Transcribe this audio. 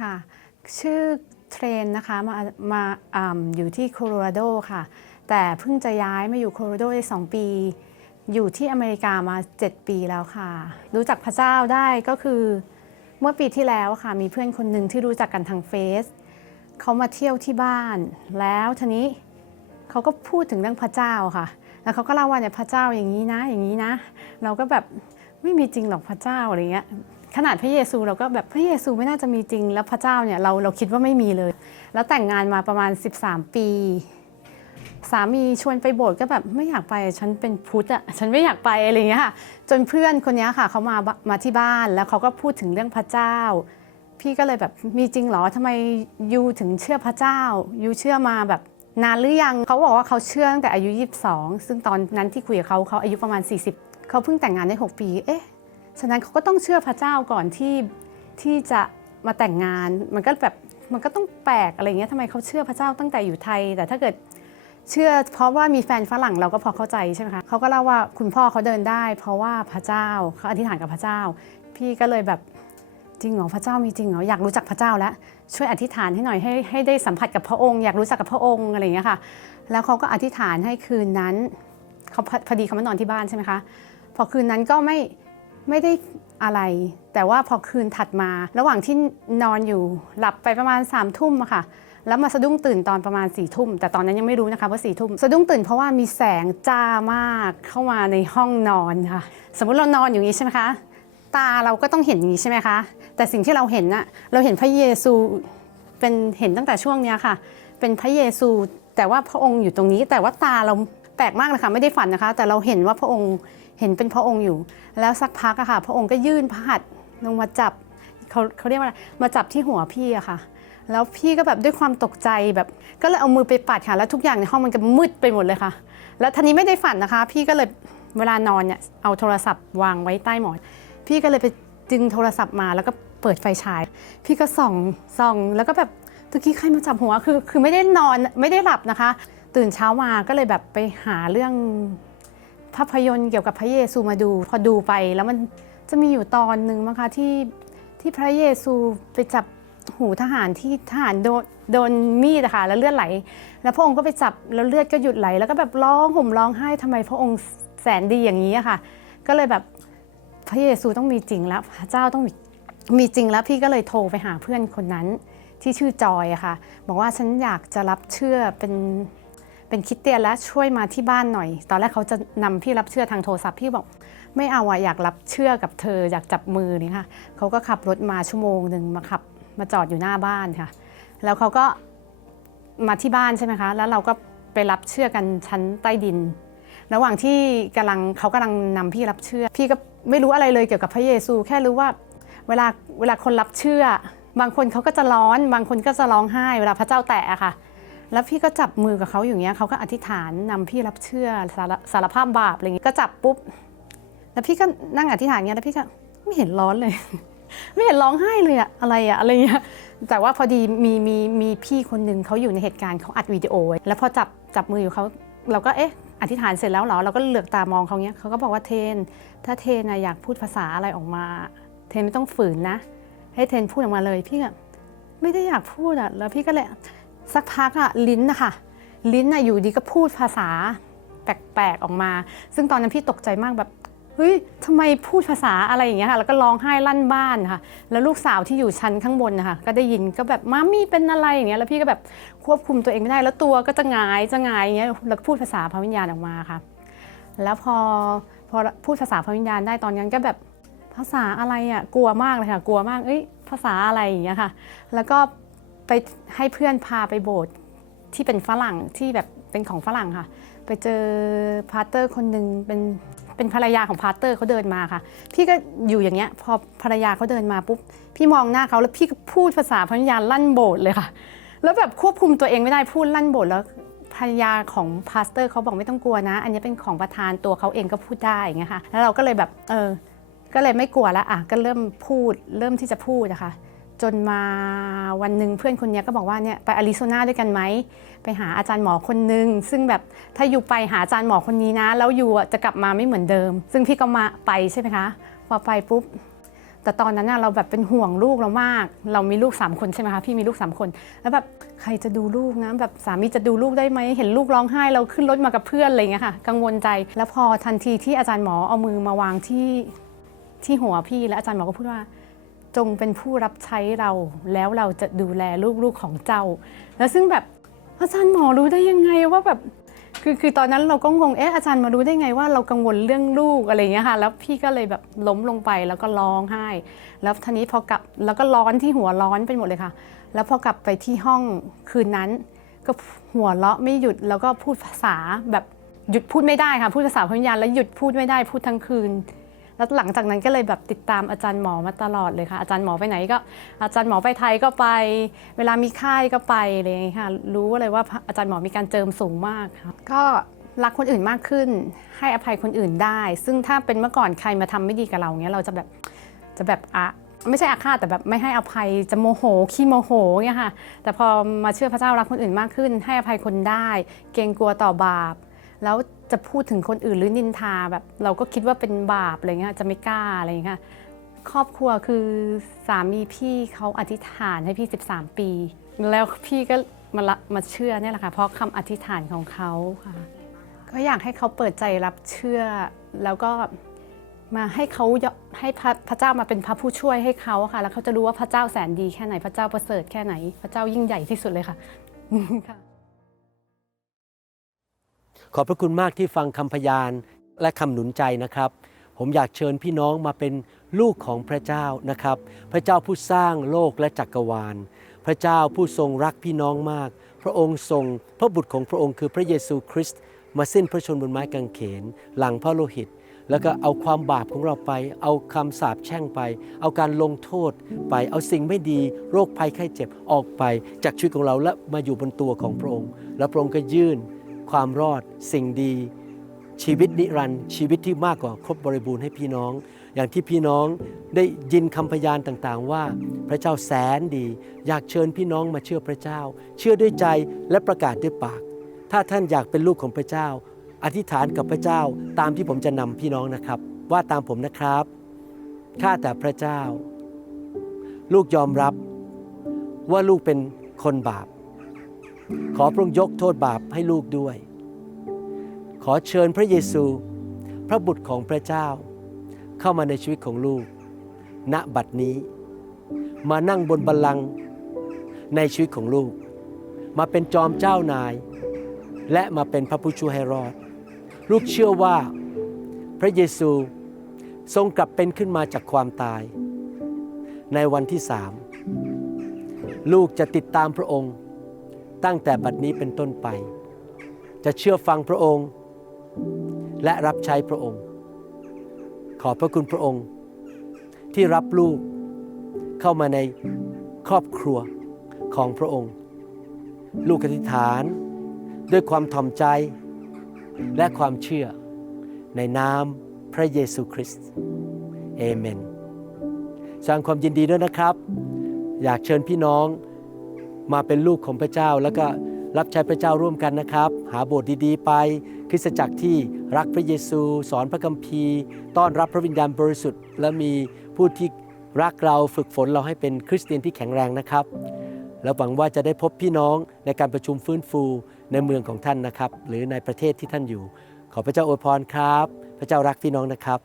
ค่ะ ชื่อเทรนนะคะมามาออยู่ที่โคโลราโดค่ะ แต่เพิ่งจะย้ายมาอยู่โคโลราโดได้2ปี อยู่ที่อเมริกามา 7 ปีแล้วค่ะ รู้จักพระเจ้าได้ก็คือเมื่อปีที่แล้วค่ะ มีเพื่อนคนหนึ่งที่รู้จักกันทางเฟซเขามาเที่ยวที่บ้าน แล้วทีนี้เขาก็พูดถึงเรื่องพระเจ้าค่ะ แล้วเขาก็เล่าว่าเนี่ยพระเจ้าอย่างนี้นะ อย่างนี้นะ เราก็แบบไม่มีจริงหรอกพระเจ้าอะไรเงี้ย ขนาดพระเยซูเราก็แบบพระเยซูไม่น่าจะมีจริง แล้วพระเจ้าเนี่ยเราเราคิดว่าไม่มีเลย แล้วแต่งงานมาประมาณ 13 ปี สามีชวนไปโบสถ์ก็แบบไม่อยากไปฉันเป็นพุทธอะฉันไม่อยากไปอะไรเงี้ยค่ะจนเพื่อนคนนี้ค่ะเขามามาที่บ้านแล้วเขาก็พูดถึงเรื่องพระเจ้า พี่ก็เลยแบบมีจริงเหรอทำไมยูถึงเชื่อพระเจ้ายูเชื่อมาแบบนานหรือยังเขาบอกว่าเขาเชื่อตั้งแต่อายุ 22 ซึ่งตอนนั้นที่คุยกับเขาเขาอายุประมาณ 40 เขาเพิ่งแต่งงานได้ 6 ปี เอ๊ะ ฉะนั้นเขาก็ต้องเชื่อพระเจ้าก่อนที่ที่จะมาแต่งงาน มันก็แบบมันก็ต้องแปลกอะไรเงี้ยทำไมเขาเชื่อพระเจ้าตั้งแต่อยู่ไทย แต่ถ้าเกิดเชื่อเพราะว่ามีแฟนฝรั่งเราก็พอเข้าใจใช่ไหมคะเขาก็เล่าว่าคุณพ่อเขาเดินได้ เพราะว่าพระเจ้าเขาอธิษฐานกับพระเจ้า พี่ก็เลยแบบจริงเหรอพระเจ้ามีจริงเหรออยากรู้จักพระเจ้าแล้วช่วยอธิษฐานให้หน่อยให้ให้ได้สัมผัสกับพระองค์ อยากรู้จักกับพระองค์อะไรอย่างเงี้ยค่ะ แล้วเขาก็อธิษฐานให้คืนนั้นเขาพอพอดีเขามานอนที่บ้านใช่ไหมคะพอคืนนั้นก็ไม่ ไม่ได้อะไร แต่ว่าพอคืนถัดมา ระหว่างที่นอนอยู่หลับไปประมาณ3ามทุ่มอะค่ะ แล้วมาสะดุ้งตื่นตอนประมาณ4ี่ทุ่ม แต่ตอนนั้นยังไม่รู้นะคะว่าสี่ทุ่มสะดุ้งตื่นเพราะว่ามีแสงจ้ามากเข้ามาในห้องนอนค่ะ สมมุติเรานอนอย่างนี้ใช่ไหมคะตาเราก็ต้องเห็นอย่างนี้ใช่ไหมคะ แต่สิ่งที่เราเห็นน่ะเราเห็นพระเยซูเป็นเห็นตั้งแต่ช่วงนี้ค่ะ เป็นพระเยซู แต่ว่าพระองค์อยู่ตรงนี้ แต่ว่าตาเราแปลกมากนะคะ ไม่ได้ฝันนะคะ แต่เราเห็นว่าพระองค์ เห็นเป็นพระองค์อยู่ แล้วสักพักอะค่ะ พระองค์ก็ยื่นพระหัตถ์ลงมาจับเขาเขาเรียกว่าอะไรมาจับที่หัวพี่อะค่ะ แล้วพี่ก็แบบด้วยความตกใจแบบก็เลยเอามือไปปัดค่ะ แล้วทุกอย่างในห้องมันก็มืดไปหมดเลยค่ะ แล้วทีนี้ไม่ได้ฝันนะคะ พี่ก็เลยเวลานอนเนี่ยเอาโทรศัพท์วางไว้ใต้หมอนพี่ก็เลยไปดึงโทรศัพท์มาแล้วก็เปิดไฟฉาย พี่ก็ส่องส่องแล้วก็แบบตะกี้ใครมาจับหัวคือคือไม่ได้นอนไม่ได้หลับนะคะ ตื่นเช้ามาก็เลยแบบไปหาเรื่อง ภาพยนตร์เกี่ยวกับพระเยซูมาดู พอดูไปแล้วมันจะมีอยู่ตอนหนึ่งมั้งคะที่ที่พระเยซูไปจับหูทหารที่ทหารโดนโดนมีดอะค่ะแล้วเลือดไหล แล้วพระองค์ก็ไปจับแล้วเลือดก็หยุดไหล แล้วก็แบบร้องห่มร้องไห้ทำไมพระองค์แสนดีอย่างนี้อะค่ะ ก็เลยแบบพระเยซูต้องมีจริงแล้ว พระเจ้าต้องมีมีจริงแล้วพี่ก็เลยโทรไปหาเพื่อนคนนั้นที่ชื่อจอยอะค่ะ บอกว่าฉันอยากจะรับเชื่อเป็น เป็นคิดเตียนและช่วยมาที่บ้านหน่อย ตอนแรกเขาจะนำพี่รับเชื่อทางโทรศัพท์พี่บอก ไม่เอาอะอยากรับเชื่อกับเธออยากจับมือนี่ค่ะเขาก็ขับรถมาชั่วโมงหนึ่งมาขับมาจอดอยู่หน้าบ้านค่ะ แล้วเขาก็มาที่บ้านใช่ไหมคะ แล้วเราก็ไปรับเชื่อกันชั้นใต้ดิน ระหว่างที่กำลังเขากำลังนำพี่รับเชื่อ พี่ก็ไม่รู้อะไรเลยเกี่ยวกับพระเยซู แค่รู้ว่าเวลาเวลาคนรับเชื่อ บางคนเขาก็จะร้อน บางคนก็จะร้องไห้ เวลาพระเจ้าแตะอะค่ะ แล้วพี่ก็จับมือกับเขาอย่างเงี้ยเขาก็อธิษฐานนำพี่รับเชื่อสารสารภาพบาปอะไรเงี้ยก็จับปุ๊บ แล้วพี่ก็นั่งอธิษฐานเงี้ยแล้วพี่ก็ไม่เห็นร้อนเลย ไม่เห็นร้องไห้เลยอะอะไรอะอะไรเงี้ยแต่ว่าพอดีมีมีมีพี่คนหนึ่งเขาอยู่ในเหตุการณ์เขาอัดวิดีโอไว้แล้วพอจับจับมืออยู่เขาเราก็เอ๊ะอธิษฐานเสร็จแล้วเหรอเราก็เหลือกตามองเขาเงี้ยเขาก็บอกว่าเทน ถ้าเทนนะอยากพูดภาษาอะไรออกมา เทนไม่ต้องฝืนนะ ให้เทนพูดออกมาเลยพี่ก็ไม่ได้อยากพูดอะแล้วพี่ก็เลย สักพักอะลิ้นนะคะลิ้นอะอยู่ดีก็พูดภาษาแปลกๆออกมา ซึ่งตอนนั้นพี่ตกใจมากแบบเฮ้ยทำไมพูดภาษาอะไรอย่างเงี้ยค่ะ แล้วก็ร้องไห้ลั่นบ้านค่ะ แล้วลูกสาวที่อยู่ชั้นข้างบนนะคะ ก็ได้ยินก็แบบมามี่เป็นอะไรอย่างเงี้ย แล้วพี่ก็แบบควบคุมตัวเองไม่ได้ แล้วตัวก็จะงายจะงายอย่างเงี้ย แล้วพูดภาษาพระวิญญาณออกมาค่ะ แล้วพอพอพูดภาษาพระวิญญาณได้ตอนนั้นก็แบบภาษาอะไรอะ กลัวมากเลยค่ะ กลัวมาก เอ้ย ภาษาอะไรอย่างเงี้ยค่ะ แล้วก็ ไปให้เพื่อนพาไปโบสถ์ที่เป็นฝรั่งที่แบบเป็นของฝรั่งค่ะ ไปเจอพาสเตอร์คนหนึ่งเป็นเป็นภรรยาของพาสเตอร์เขาเดินมาค่ะ พี่ก็อยู่อย่างเงี้ย พอภรรยาเขาเดินมาปุ๊บพี่มองหน้าเขาแล้วพี่ก็พูดภาษาพระวิญญาลั่นโบสถ์เลยค่ะ แล้วแบบควบคุมตัวเองไม่ได้พูดลั่นโบสถ์แล้วภรรยาของพาสเตอร์เขาบอกไม่ต้องกลัวนะ อันนี้เป็นของประธานตัวเขาเองก็พูดได้อย่างเงี้ยค่ะแล้วเราก็เลยแบบเออก็เลยไม่กลัวแล้วอะก็เริ่มพูดเริ่มที่จะพูดนะคะ จนมาวันหนึ่งเพื่อนคนนี้ก็บอกว่าเนี่ยไปอาริโซนาด้วยกันไหมไปหาอาจารย์หมอคนหนึ่งซึ่งแบบถ้าอยู่ไปหาอาจารย์หมอคนนี้นะ แล้วอยู่จะกลับมาไม่เหมือนเดิม ซึ่งพี่ก็มาไปใช่ไหมคะพอไปปุ๊บแต่ตอนนั้นเราแบบเป็นห่วงลูกเรามาก เรามีลูก 3 คนใช่ไหมคะพี่มีลูก 3 คน แล้วแบบใครจะดูลูกนะแบบสามีจะดูลูกได้ไหมเห็นลูกร้องไห้ เราขึ้นรถมากับเพื่อนอะไรอย่างเงี้ยค่ะกังวลใจ แล้วพอทันทีที่อาจารย์หมอเอามือมาวางที่ที่หัวพี่แล้วอาจารย์หมอก็พูดว่า จงเป็นผู้รับใช้เรา แล้วเราจะดูแลลูกๆของเจ้า แล้วซึ่งแบบอาจารย์หมอรู้ได้ยังไงว่าแบบคือคือตอนนั้นเราก็งงเอ๊ะอาจารย์มารู้ได้ไงว่าเรากังวลเรื่องลูกอะไรเงี้ยค่ะ แล้วพี่ก็เลยแบบล้มลงไปแล้วก็ร้องไห้ แล้วทีนี้พอกลับแล้วก็ร้อนที่หัวร้อนไปหมดเลยค่ะ แล้วพอกลับไปที่ห้องคืนนั้น ก็หัวเราะไม่หยุดแล้วก็พูดภาษาแบบหยุดพูดไม่ได้ค่ะ พูดภาษาพยานแล้วหยุดพูดไม่ได้พูดทั้งคืน แล้วหลังจากนั้นก็เลยแบบติดตามอาจารย์หมอมาตลอดเลยค่ะ อาจารย์หมอไปไหนก็ อาจารย์หมอไปไทยก็ไป เวลามีไข้ก็ไปอะไรอย่างเลยค่ะ รู้เลยว่าอาจารย์หมอมีการเจิมสูงมากค่ะก็รักคนอื่นมากขึ้น ให้อภัยคนอื่นได้ ซึ่งถ้าเป็นเมื่อก่อนใครมาทำไม่ดีกับเราเงี้ยเราจะแบบจะแบบอะไม่ใช่อาฆาตแต่แบบไม่ให้อภัยจะโมโหขี้โมโหเงี้ยค่ะ แต่พอมาเชื่อพระเจ้ารักคนอื่นมากขึ้น ให้อภัยคนได้ เกรงกลัวต่อบาป แล้วจะพูดถึงคนอื่นหรือนินทาแบบ เราก็คิดว่าเป็นบาปอะไรเงี้ยจะไม่กล้าอะไรเงี้ยครอบครัวคือสามีพี่เขาอธิษฐานให้พี่ 13 ปี แล้วพี่ก็มาละมาเชื่อเนี่ยแหละค่ะเพราะคำอธิษฐานของเขาค่ะก็อยากให้เขาเปิดใจรับเชื่อ แล้วก็มาให้เขาให้พระพระเจ้ามาเป็นพระผู้ช่วยให้เขาค่ะ แล้วเขาจะรู้ว่าพระเจ้าแสนดีแค่ไหน พระเจ้าประเสริฐแค่ไหน พระเจ้ายิ่งใหญ่ที่สุดเลยค่ะค่ะ ขอบพระคุณมากที่ฟังคำพยานและคำหนุนใจนะครับ ผมอยากเชิญพี่น้องมาเป็นลูกของพระเจ้านะครับ พระเจ้าผู้สร้างโลกและจักรวาล พระเจ้าผู้ทรงรักพี่น้องมาก พระองค์ทรงพระบุตรของพระองค์คือพระเยซูคริสต์มาสิ้นพระชนม์บนไม้กางเขน หลังพระโลหิต แล้วก็เอาความบาปของเราไป เอาคำสาปแช่งไป เอาการลงโทษไป เอาสิ่งไม่ดีโรคภัยไข้เจ็บออกไป จากชีวิตของเราและมาอยู่บนตัวของพระองค์ แล้วพระองค์ก็ยื่น ความรอด สิ่งดี ชีวิตนิรันดร์ชีวิตที่มากกว่าครบบริบูรณ์ให้พี่น้อง อย่างที่พี่น้องได้ยินคำพยานต่างๆ ว่า พระเจ้าแสนดี อยากเชิญพี่น้องมาเชื่อพระเจ้า เชื่อด้วยใจและประกาศด้วยปาก ถ้าท่านอยากเป็นลูกของพระเจ้า อธิษฐานกับพระเจ้าตามที่ผมจะนำพี่น้องนะครับ ว่าตามผมนะครับข้าแต่พระเจ้า ลูกยอมรับว่าลูกเป็นคนบาป ขอพระองค์ยกโทษบาปให้ลูกด้วย ขอเชิญพระเยซู พระบุตรของพระเจ้า เข้ามาในชีวิตของลูก ณบัดนี้ มานั่งบนบัลลังก์ในชีวิตของลูก มาเป็นจอมเจ้านาย และมาเป็นพระผู้ช่วยให้รอด ลูกเชื่อว่าพระเยซูทรงกลับเป็นขึ้นมาจากความตาย ในวันที่สามลูกจะติดตามพระองค์ ตั้งแต่บัดนี้เป็นต้นไป จะเชื่อฟังพระองค์ และรับใช้พระองค์ ขอบพระคุณพระองค์ ที่รับลูกเข้ามาในครอบครัวของพระองค์ ลูกอธิษฐานด้วยความถ่อมใจและความเชื่อในนามพระเยซูคริสต์เอเมนแสดงความยินดีด้วยนะครับ อยากเชิญพี่น้อง มาเป็นลูกของพระเจ้า แล้วก็รับใช้พระเจ้าร่วมกันนะครับ หาโบสถ์ดีๆ ไป คริสตจักรที่รักพระเยซู สอนพระคัมภีร์ ต้อนรับพระวิญญาณบริสุทธิ์ และมีผู้ที่รักเราฝึกฝนเราให้เป็นคริสเตียนที่แข็งแรงนะครับ แล้วหวังว่าจะได้พบพี่น้องในการประชุมฟื้นฟูในเมืองของท่านนะครับ หรือในประเทศที่ท่านอยู่ ขอพระเจ้าอวยพรครับ พระเจ้ารักพี่น้องนะครับ